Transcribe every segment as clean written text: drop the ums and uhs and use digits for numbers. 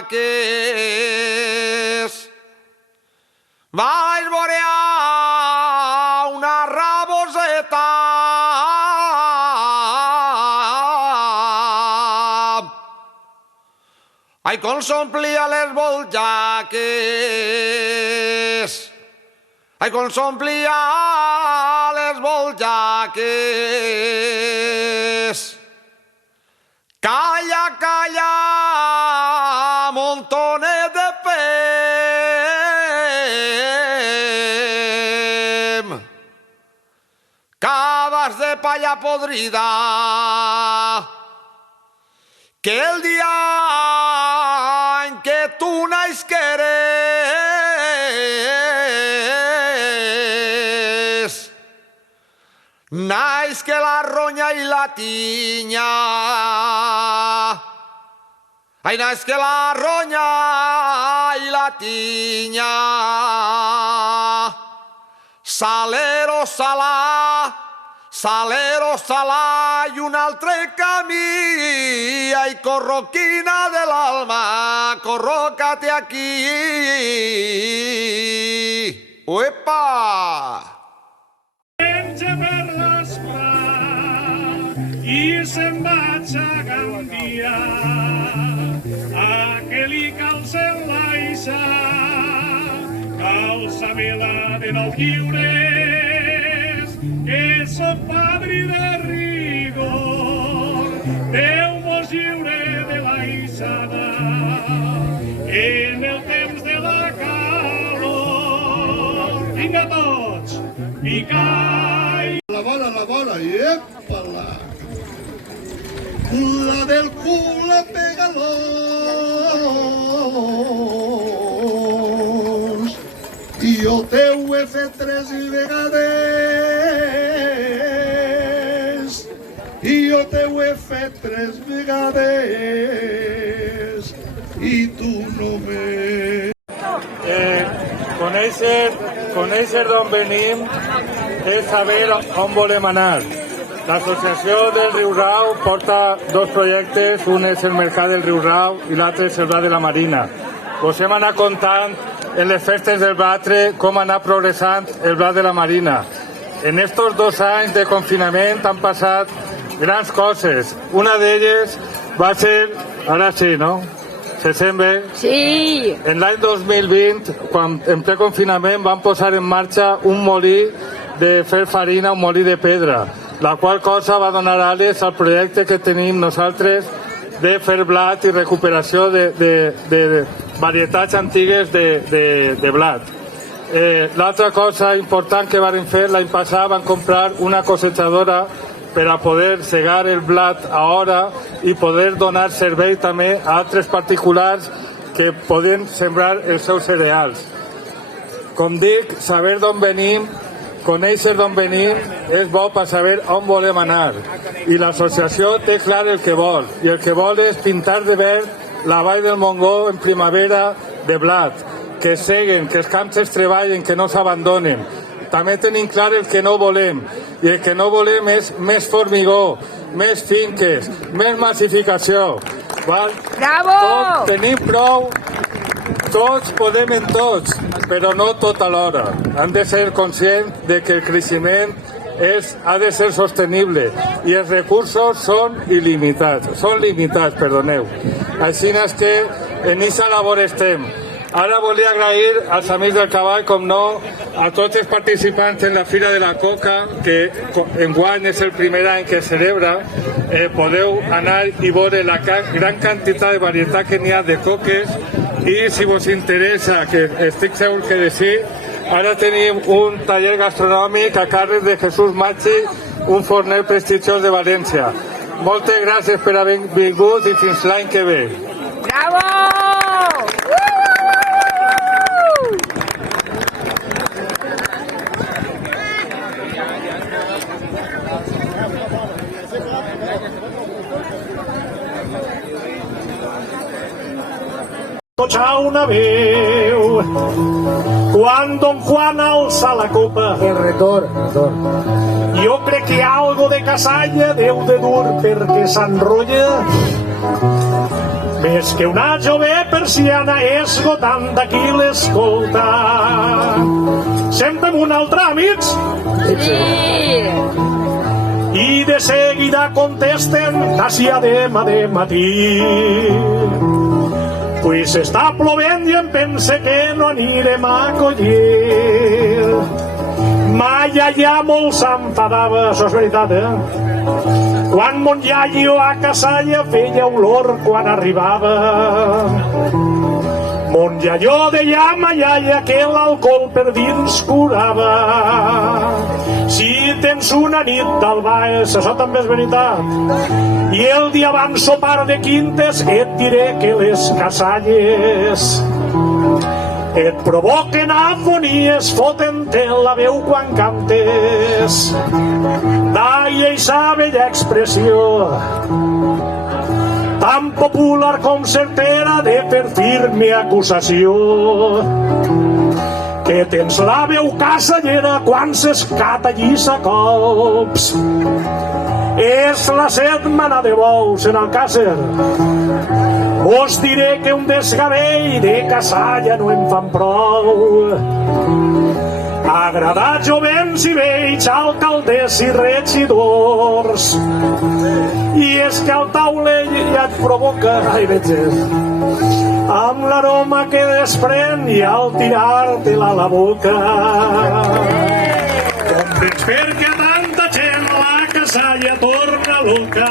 jaques. Vaig veure una raboseta ai, com s'omplia les boljaques, ai, com s'omplia les boljaques. Calla, calla, montones de fem, cabas de palla podrida, que el dia en que tu naixeres, naix que la ronya i la tinya, ai, naix que la ronya i la tinya, salero salà, salero salà i un altre camí, ai, corroquina de l'alma, corrocate aquí. Uepa! Per l'esprat i se'n vaig a Gandia, a que li calça l'aixa, calça vela de nou lliures, que soc padrí de rigor, Déu mos lliure de l'aixada, en el temps de la calor. Vinga tots, picall! La bola, épala. La del cul, la pegalós. I jo t'ho he fet 3 vegades. I jo t'ho he fet 3 vegades. I tu no me... Conèixer d'on venim és saber on volem anar. L'associació del Riurau porta 2 projectes, un és el Mercat del Riurau i l'altre és el Blat de la Marina. Us hem anat contant en les festes del Batre com ha anat progressant el Blat de la Marina. En estos 2 anys de confinament han passat grans coses. Una d'elles va ser, ara sí, no? Se sent bé? Sí. En l'any 2020, quan en ple confinament, van posar en marxa un molí de fer farina, un molí de pedra, la qual cosa va donar ales al projecte que tenim nosaltres de fer blat i recuperació de varietats antigues de blat. L'altra cosa important que vam fer l'any passat, van comprar una cosechadora per a poder segar el blat a hora i poder donar servei també a altres particulars que poden sembrar els seus cereals. Com dic, saber d'on venim, conèixer d'on venim, és bo per saber on volem anar. I l'associació té clar el que vol, i el que vol és pintar de verd la vall del Montgó en primavera de blat, que seguen, que els camps es treballen, que no s'abandonen. També tenim clar el que no volem, i el que no volem és més formigó, més finques, més massificació. Val? Bravo! Tots tenim prou, tots podem en tots, però no tot alhora. Han de ser conscients de que el creixement ha de ser sostenible i els recursos són limitats, perdoneu. Així és que en aquesta labor estem. Ara volia agrair als amics del cavall, com no, a tots els participants en la Fira de la Coca, que enguany és el primer any que es celebra. Podeu anar i veure la gran quantitat de varietat que n'hi ha de coques, i si vos interessa, que estic segur que de sí, ara tenim un taller gastronòmic a càrrec de Jesús Machi, un forner prestigiós de València. Moltes gràcies per haver vingut i fins l'any que ve. Bravo! Tots a una veu, quan Don Juan alça la copa, El retorn. jo crec que algo de casalla deu de dur perquè s'enrotlla. més que una jove persiana esgotant d'aquí l'escolta. Sempre amb un altre, amics? I de seguida contesten hacia demà de matí. Pues està plovent i em pense que no anirem a collir. Ma iaia molt s'enfadava, això és veritat, quan mon iaio a Casalla feia olor quan arribava. Mon iaio deia a ma iaia que l'alcohol per dins curava. Si tens una nit d'albaes, això també és veritat, i el dia abans sopar de quintes, et diré que les Casalles et provoquen afonies, foten-te la veu quan cantes. D'ahí eixa bella expressió tan popular com certera de fer firme acusació, que tens la veu casallera quan s'escata lliça cops. És la setmana de bous en Alcàsser. Us diré que un desgavell de Casalla no en fan prou. Agradar jovents i vells, alcaldes i regidors. I és que el taulell ja et provoca, ai veges, amb l'aroma que desprèn i al tirar-te-la a la boca. Comprens perquè tanta gent la Casalla torna loca.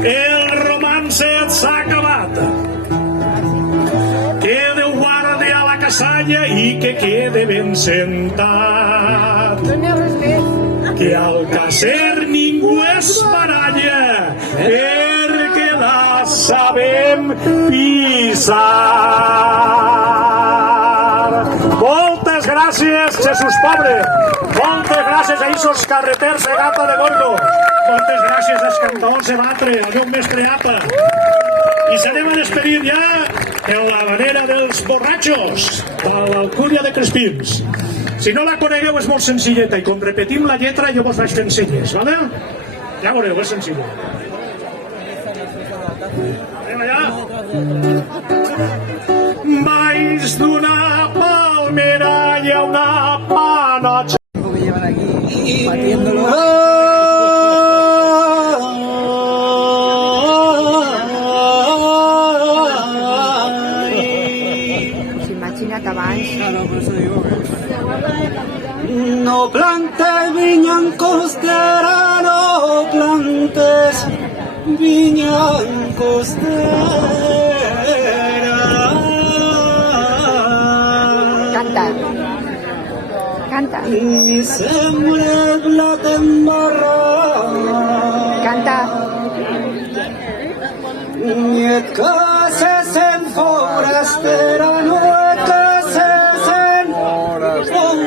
El romanset s'ha acabat. Que Déu guardi a la Casalla i que quede ben sentat. Que al Alcàsser ningú es baralla, perquè la sabem pisar. Moltes gràcies, Jesús Pobre. Moltes gràcies a aquests carreters de Gata de Gordo. Moltes gràcies als cantadors de Batre, al meu mestre Apa. I s'anem a despedir ja en la manera dels borratxos, de l'Alcúria de Crespins. Si no la conegueu és molt senzilleta i com repetim la lletra jo vos vaig fent senyes, ¿vale? Ja veureu, és senzilla. Anem allà. Baix d'una palmera hi ha una panotxa. Imagina't abans. No plantes viña en costera, no plantes viña en costera. Canta. Canta. Ni sembre blat en barra. Canta. Ni et cases en forastera, no et cases en forastera.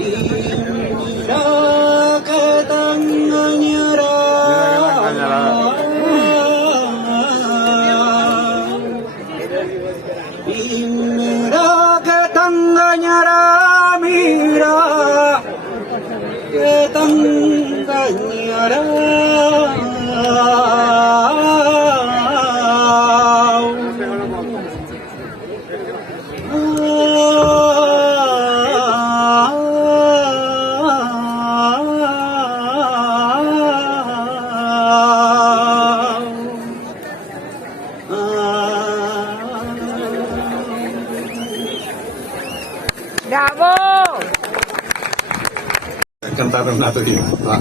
I mira que t'enganyarà. I mira que t'enganyarà, mira que t'enganyarà. Bravo! Cantar un altre dia, va.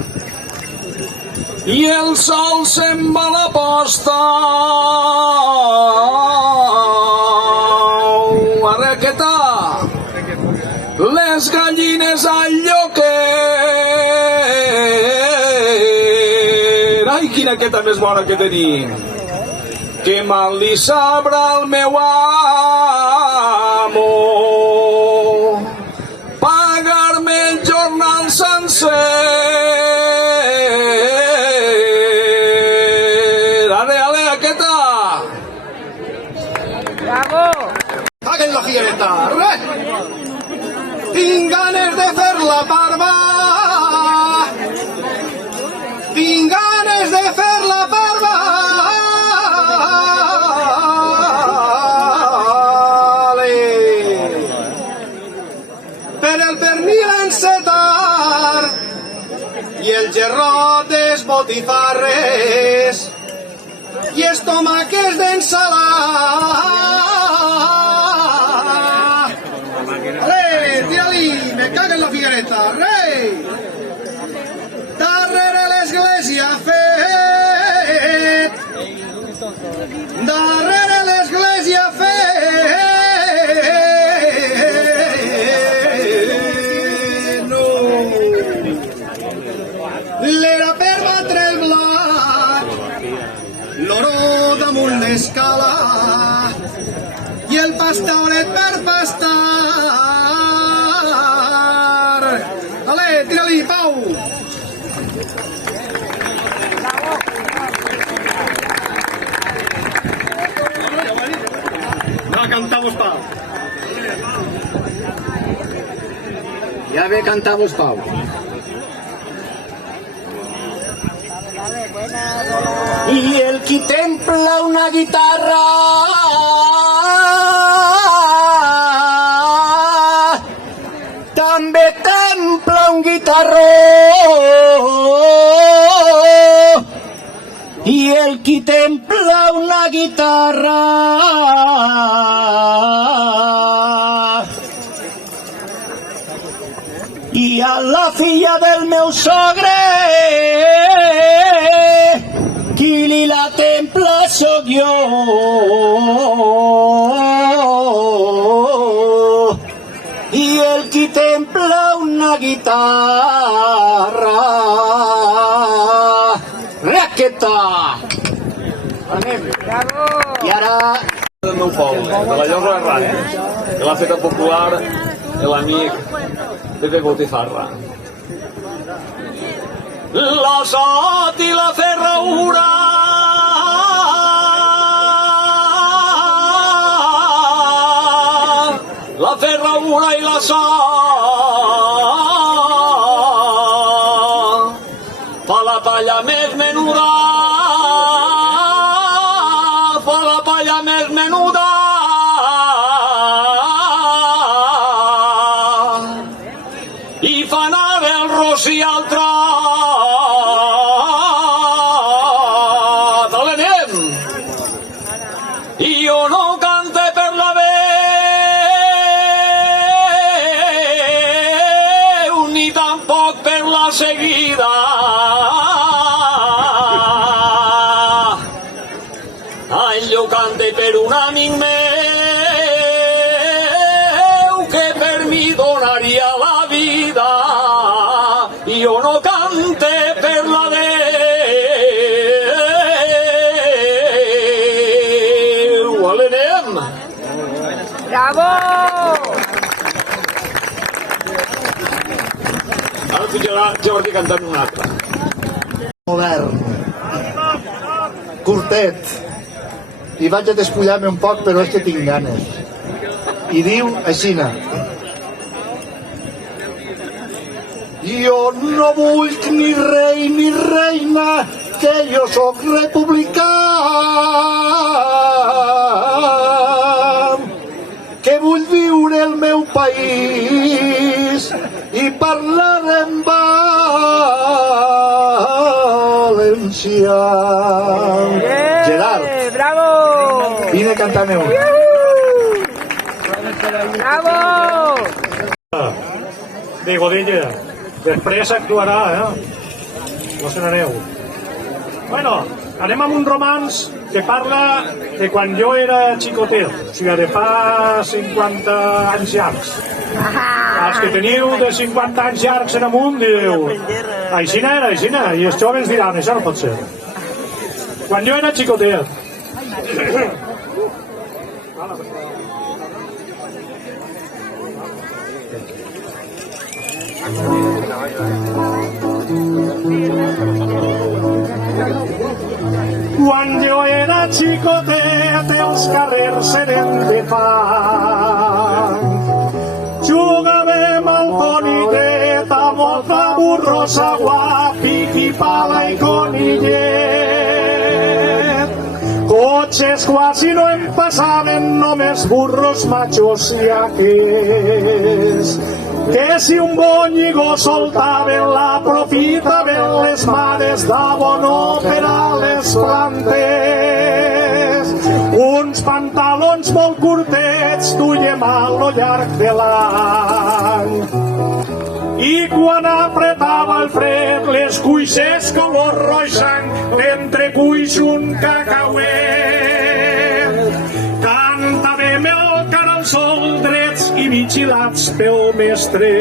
I el sol se'n va a la posta. Arrequeta, les gallines al lloquer. Ai, quina queta més bona que tenim. Que mal li sabrà el meu amo pagar-me el jornal sencer. Ale, aquesta! Bravo! Paguen la figuereta! Tinc ganes de fer la barba. Tinc ganes de fer la barba. Per el pernil encetar i el gerrot d'esbotifarres i els tomàquets d'ensalar. Ale, tira-li, me cago en la figuereta, rei! Darrere l'església fet, darrere l'església fet, no. L'era per batre el blat, l'oro damunt l'escala i el pastoret per pastar. Ale, tira-li, Pau! No, cantamos, Pau. Ja ve, cantamos, Pau. I el qui templa una guitarra també templa un guitarró. I el qui templa una guitarra i a la filla del meu sogre qui li la templa sóc jo. I el qui templa una guitarra raqueta. Anem. I ara del meu poble, de la Llosa de Rània, de la feta popular de l'amic Pepe Botifarra. La sot i la ferradura i la sot fa la palla més menuda, fa la palla més menuda i fa anar el rossi al trat. Ale, anem! I jo no cante per la veu ni tampoc per la seguida. Ai, jo cante per un amic meu que per mi donaria la vida. I jo no cante per la veu. Ale, anem! Bravo! Ara pujarà Jordi cantant un altre. Modern, curtet, i vaig a despullar-me un poc, però és que tinc ganes. I diu aixina: jo no vull ni rei ni reina, que jo sóc republicà, que vull viure el meu país i parlar en valencià. Gerard, Bravo! vine a cantar-me un. Bravo! De Godella. Després actuarà, No se n'aneu. Bueno, anem amb un romanç que parla de quan jo era xicotet, o sigui, de fa 50 anys llargs. Els que teniu de 50 anys llargs en amunt, diu, aixina era, aixina, i els joves diran, això no pot ser. Quan jo era xicotet. Quan jo era xicotet els carrers eren de fang. Jugàvem al poni de burros, agua, piqui, pala i conillet. Cotxes quasi no em passaven, només burros, machos i aquests. Que si un bonyigo soltaven, l'aprofitaven les mares d'abono per a les plantes. Uns pantalons molt curtets duiem a lo llarg de l'any. I quan apretava el fred, les cuixes color roig sang, l'entrecuix un cacauet. Cantàvem el cara al sol, drets i vigilats pel mestre.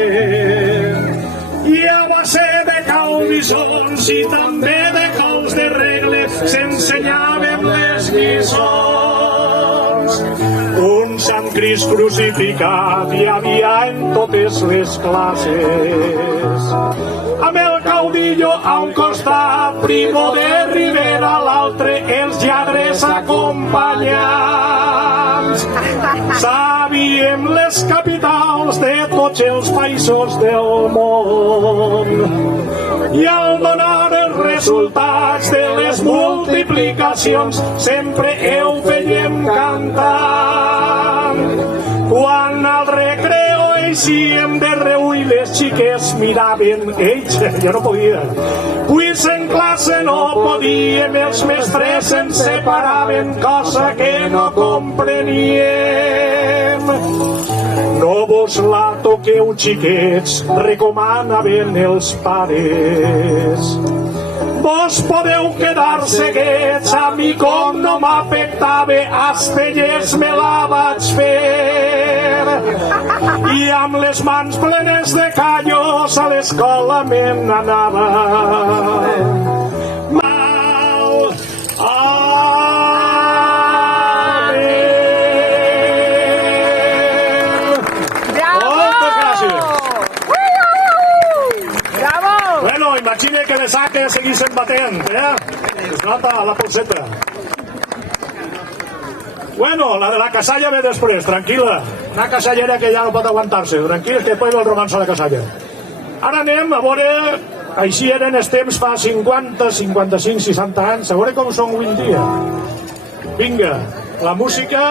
I a base de calbissons i també de cols de regle s'ensenyàvem les lliçons. Un Sant Crist crucificat hi havia en totes les classes. Amb el caudillo a un costat, Primo de Rivera a l'altre, els lladres acompanyants. Sabíem les capitals de tots els països del món. I al donar els resultats de les multiplicacions sempre ho fèiem cantant. Quan al recreo eixíem de reull les xiques miraven ells, jo no podia. Pues en classe no podíem, els mestres ens separaven, cosa que no compreníem. No vos la toqueu, xiquets, recomanaven els pares. Vos podeu quedar ceguets, a mi com no m'afectava, Estellers me la vaig fer. I amb les mans plenes de callos a l'escola me n'anava. Mal imagine que les saques seguissin batent, Es nota la polseta. Bueno, la de la casalla ve després, tranquil·la. Una casallera que ja no pot aguantar-se. Tranquil, que després ve el romanç a la casalla. Ara anem a veure, així eren els temps fa 50, 55, 60 anys, a veure com són avui en dia. Vinga, la música,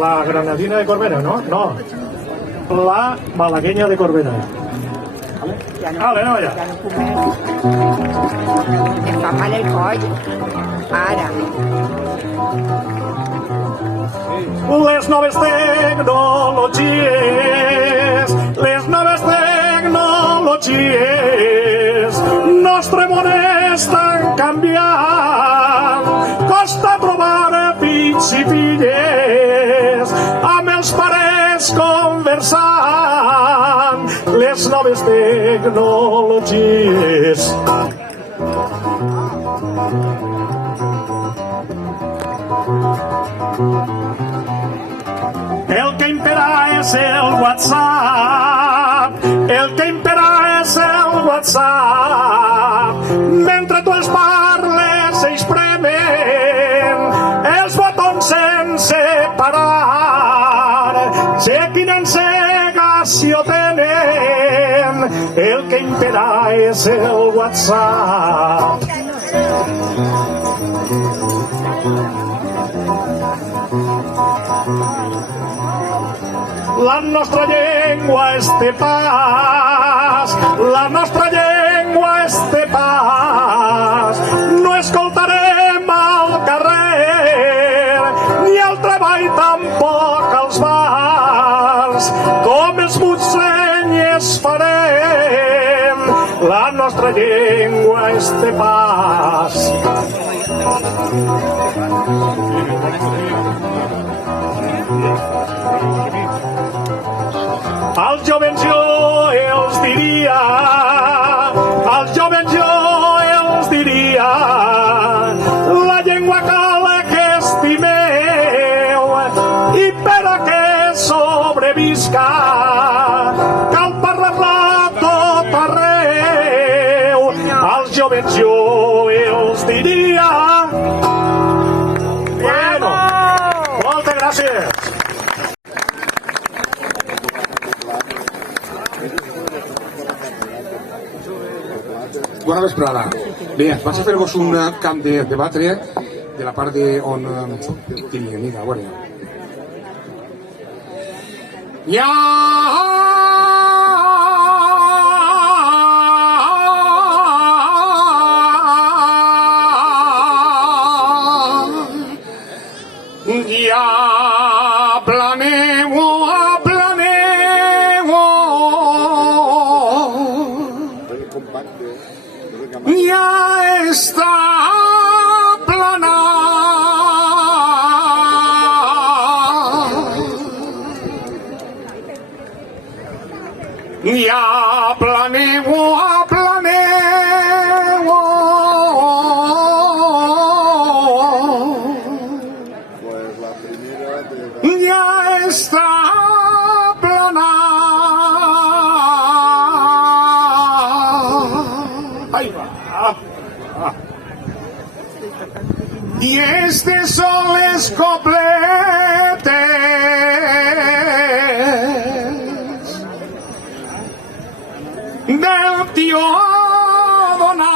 la granadina de Corbera, no? No, la malaguenya de Corbera. Vale, anem allà. Em fa mal el coll. Ara. Les noves tecnologies, nostre món estan canviant. Costa trobar fills i filles, amb els pares conversant. Les noves tecnologies. El que impera és el WhatsApp, el que impera és el WhatsApp. Mentre tu els parles, ells premen els botons sense parar. Sé quina ensegació tenen, el que impera és el WhatsApp. La nostra llengua és de pas, la nostra llengua és de pas. No escoltarem al carrer, ni al treball tampoc als bars. Com els mutsenyes farem, la nostra llengua és de pas. Als jovens jo els diria, als jovens jo els diria, la llengua cal que estimeu i per a que sobrevisca cal parlar-la tot arreu. Als jovens jo els diria. Bueno, moltes gràcies. bona vesprada. Bé, vaig a fer-vos un camp de debatre de la part de on tinc, mira, a veure. Ja planeu, ja està planant. Ja planeu, ja està planant. Ahí va. I estes són les copletes del tio Donat.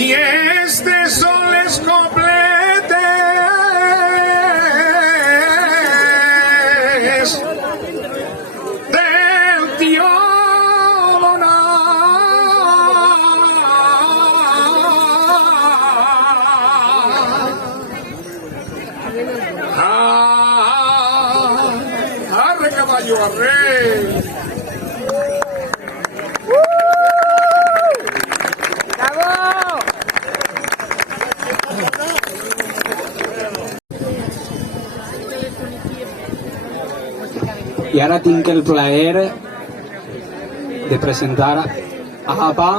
I estes són les copletes del tio arre caballo, arre. I ara tinc el plaer de presentar a APA.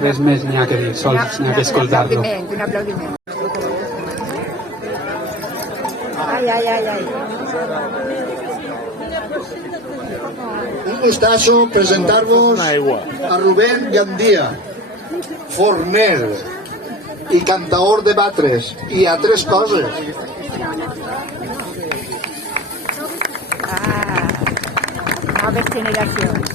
Res més n'hi ha que dir, sols n'hi ha que escoltar-lo. Un aplaudiment. Ai, ai, ai, ai. Un gustazo presentar-vos a Rubén Gandia, former i cantaor de batres i altres coses. Noves generacions.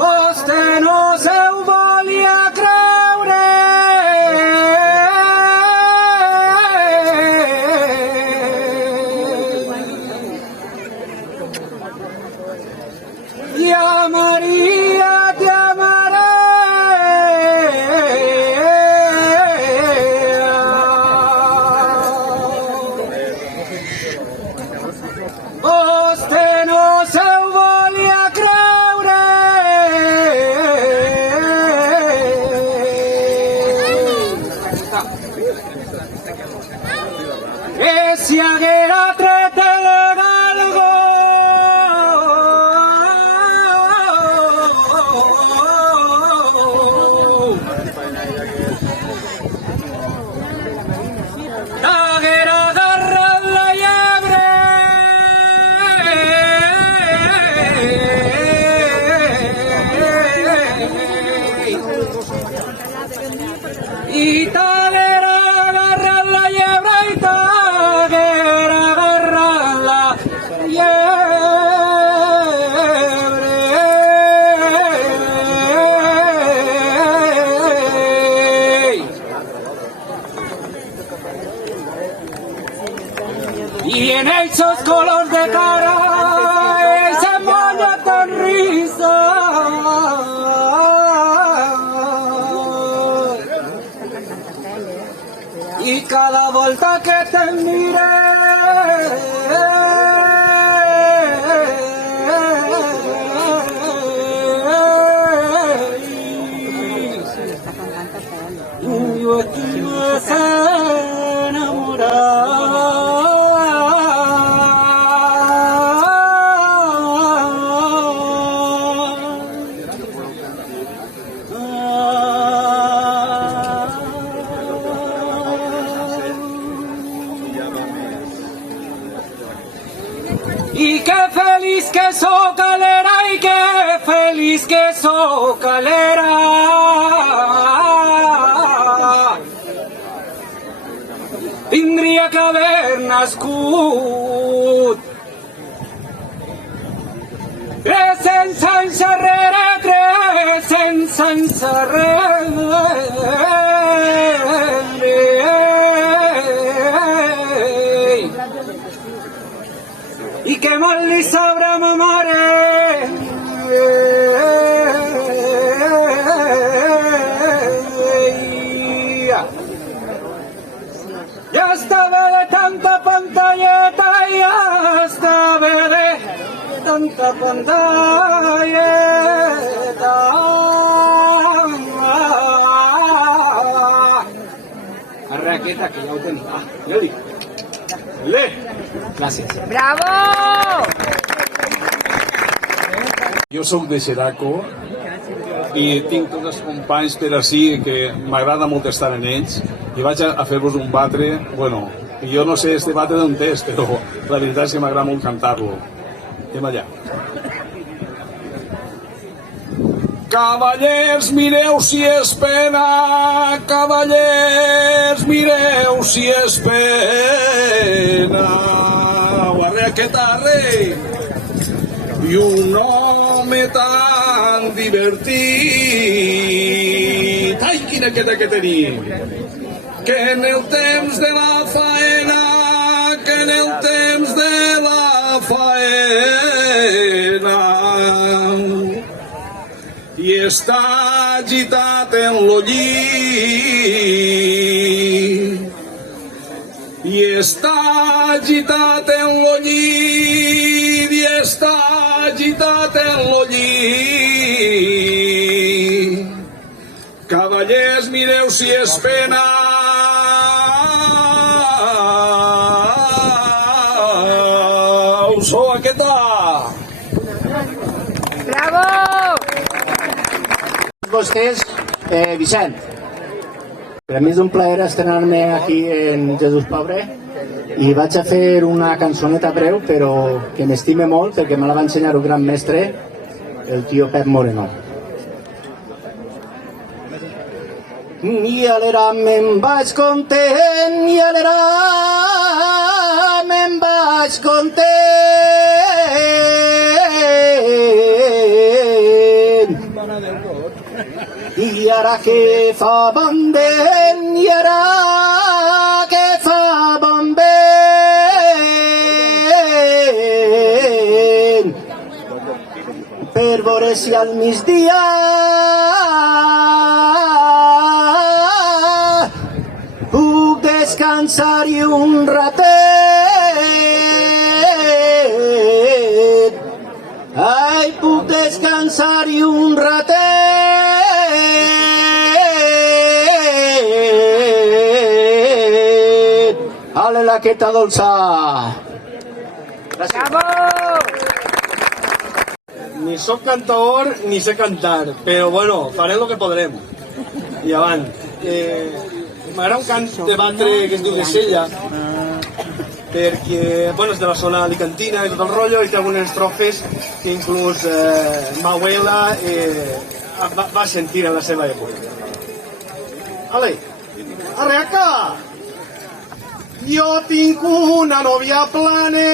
Vostè no se ho volia creure. Ja Maria ti amaré. Vostè no se ho volia creure. Que si haguera tret el galgo haguera agarrat la llebre. I t'haguera agarrat la llebre i t'haguera agarrat la llebre. I en esos colors de cara, esa molla tan risa. I cada volta que te mire yo estoy más enamorado. feliç que sóc, Calera, i que feliç que sóc, Calera. Tindria que haver nascut creixent anys enrere, creixent anys enrere. I que mal li sabrà ma mare ja està bé de tanta pantalleta, ja està bé de tanta pantalleta. Arrequeta, que ja ho tenim. Ja ho dic. Gràcies. Bravo! Jo sóc de Xeraco i tinc tots els companys per ací que m'agrada molt estar en ells i vaig a fer-vos un batre, bueno, jo no sé este batre d'on és, però la veritat és que m'agrada molt cantar-lo. Anem allà. Cavallers, mireu si és pena, cavallers, mireu si és pena. Guarrequeta, rei! I un home tan divertit, ai, quina queta que tenim, que en el temps de la faena, que en el temps de la faena, i està agitat en lo llit, i està agitat en lo llit, i està agitat en lo llit. Cavallers, mireu si és pena, us sou aquesta. Bravo! Vostès, Vicent, per a mi és un plaer estrenar-me aquí en Jesús Pobre i vaig a fer una cançoneta breu però que m'estime molt perquè me la va ensenyar un gran mestre, el tio Pep Moreno. I alera me'n vaig content, i alera me'n vaig content. I ara que fa bon vent, i ara que fa bon vent, per veure si al migdia puc descansar-hi un ratet. Ai, puc descansar-hi un ratet. Ale la queta dolça. Bravo! Ni soc cantaor ni sé cantar, però bueno, faré lo que podrem. I avant. M'agrada un cant de batre que es diu de Sella, perquè bueno, és de la zona alicantina i tot el rotllo, i té algunes estrofes que inclús ma abuela va sentir en la seva època. Ale, arreaca! Jo tinc una nòvia Planes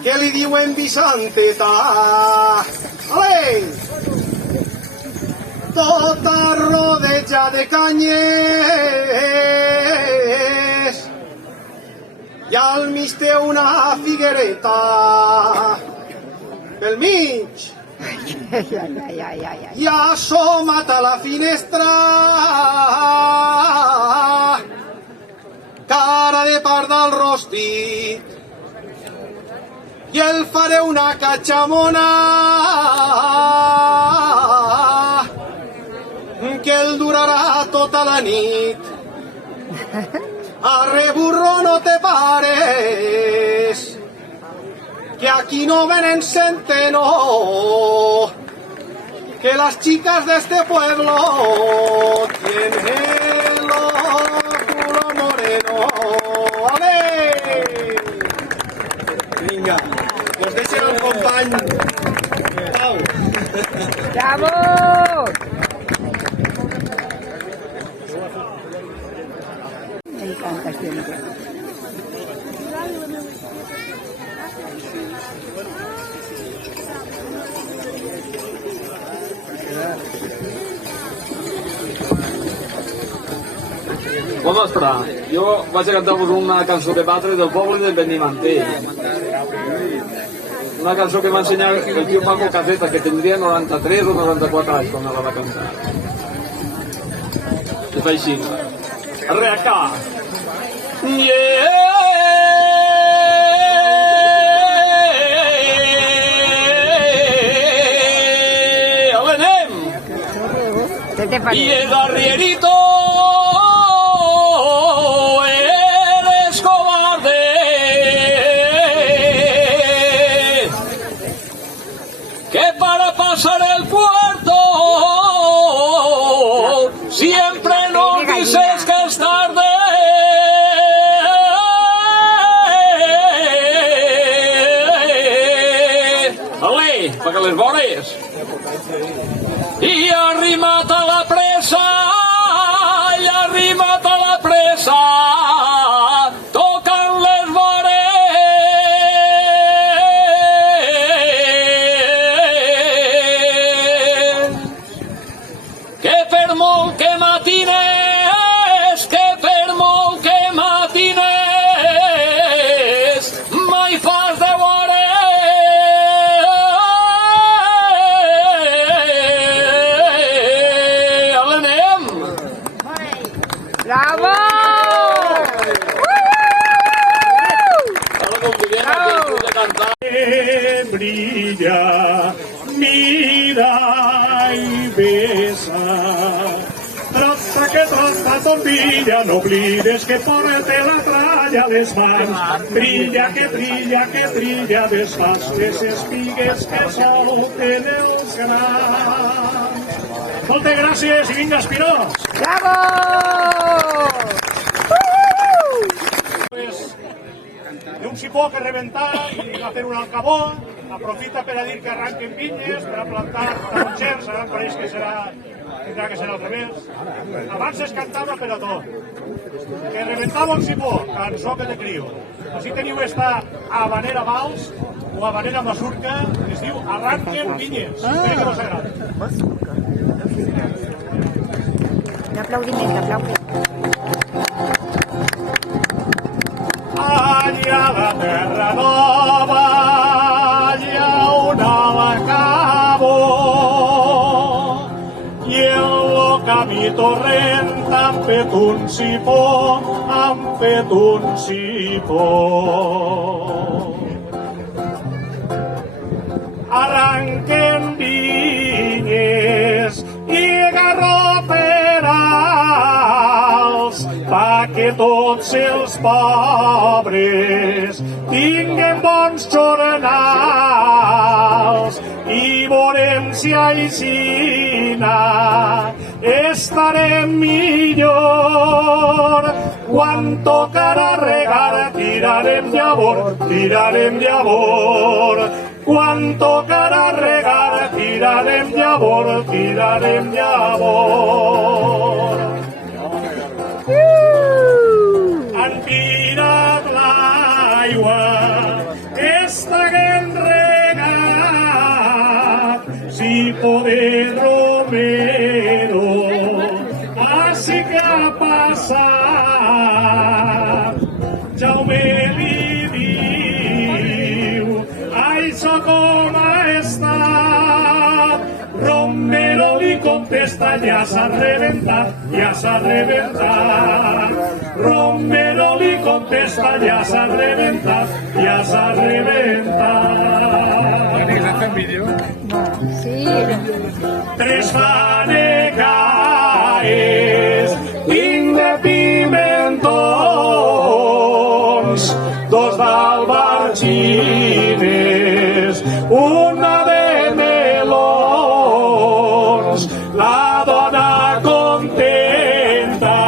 que li diuen Vicenteta. Ale! Tota rodeja de canyes i al mig té una figuereta pel mig. I assomat a la finestra cara de part del rostit i el faré una catxamona que el durarà tota la nit. Arre, burro, no te pares, que aquí no venen centeno, que las chicas de este pueblo tienen los culo moreno. Ole! Vinga, us deixen el company Pau. Bravo! M'encanta este vídeo. Bon vespre, jo vaig a cantar-vos una cançó de batre del poble de Benimantell. Una cançó que va ensenyar el tio Paco Cazeta, que tindria 93 o 94 anys quan la va cantar. I fa així. Arreacà! Alenem! I el arrierito eres cobarde, que para pasar el puerto siempre nos dices que es tarde. Ale, para que les vores. I arrimat a la presa, i arrimat a la presa, tocan les vores. Que per molt que matines, que per molt que matines, mai fas de Bravo! Brilla, mira y besa. Trosta que trosta tombilla, no oblides que por te la tralla les mans. Brilla, desfas les espigues que solten els grans. Moltes gràcies i vinga, Espinós! Bravo! Un cipó que reventar i va fer un alcabó, aprofita per a dir que arranquen vinyes, per a plantar tarongers, ara em pareix que tindrà que ser al revés. Abans es cantava per a tot. Que reventava un cipó, cançó que te crio. Així teniu esta habanera vals o habanera mazurca, que es diu Arranquen vinyes. Espero que us agradi. Un aplaudiment, un aplaudiment. Allà a la terra nova hi ha un alacabo i en lo camí torrent han fet un sifó, Arranquen vinyes i garroferals pa que tots els pobres tinguen bons jornals i veurem si aixina estarem millor. Quan tocarà regar tirarem llavor, quan tocarà regar tirarem llavor. Han tirat l'aigua, estaguem regat, si poder Romero, així que ha passat. Jaume li diu, això com ha estat. Romero li contesta, ja s'ha reventat. Romero li contesta, ja s'ha reventat. Sí. Tres fanecaes tinc de pimentons, dos d'albargines, una de melons. La dona contenta,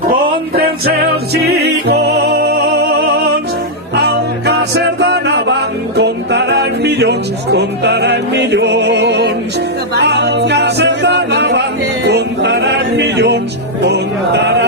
contents els xicos, milions, comptaran milions. Els que s'estan davant, comptaran milions, comptaran